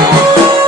Oh,